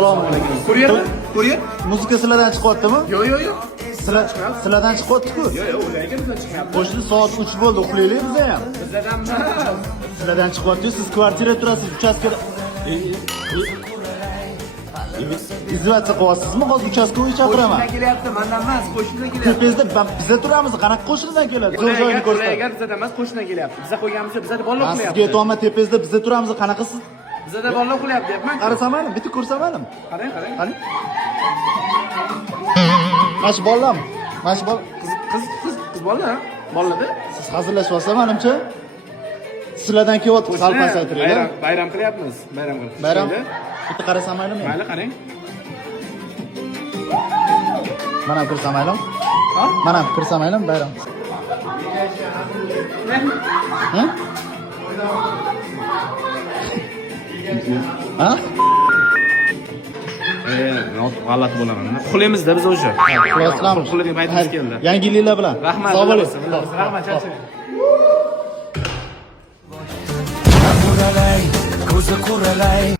Assalomu alaykum. Ko'ryapmi? Ko'ryapmi? Muzika sizlardan chiqyaptimi? Yo'q, yo'q, yo'q. Sizlardan chiqyapti-ku. Yo'q, yo'q, ularga bizdan chiqyapti. Qo'shni soat 3 bo'ldi, uxlaylik biz ham. Bizdan emas. Sizlardan chiqyapti, siz kvartirada turasiz, uchastkada. Izolyatsiya qilyapsizmi? Hozir uchastkovoy chaqiraman. Qo'shnidan kelyapti, mendan emas, qo'shnidan kelyapti. Tepangizda bizda turamiz, qanaqa qo'shnidan keladi? Zo'r joyini ko'rsatadi. Ularga bizdan emas, qo'shnidan kelyapti. Biza qo'yganimizda bizda bolalar Men qilyapti. sizga aytayman, tepangizda bizda turamiz, qanaqasiz? Bizda bolalar qilyapti, deyapman. Qarasamaymi? Bitta ko'rsamadim. Qarang, qarang. Qani? Mana shu bolam. Mana shu bola. Qiz bola. Bolada. Siz hazillashyapsiz menimcha. Sizlardan kelyapti, sal pasaytiringlar. Bayram qilyapmiz. Bayram qilib. Bayram. Bitta qarasam maylimi? Mayli, qarang. Mana kirsam maylimi? Ha? Mana kirsam maylimi bayram? Ha? Ha? G'alati bo'laman. Qulaymiz-da biz o'sha. Qulaymiz. Qulay baytimiz keldi. Yangi yillar bilan. Rahmat. Sog' bo'ling. Rahmat, charchagan. ko'zi quralay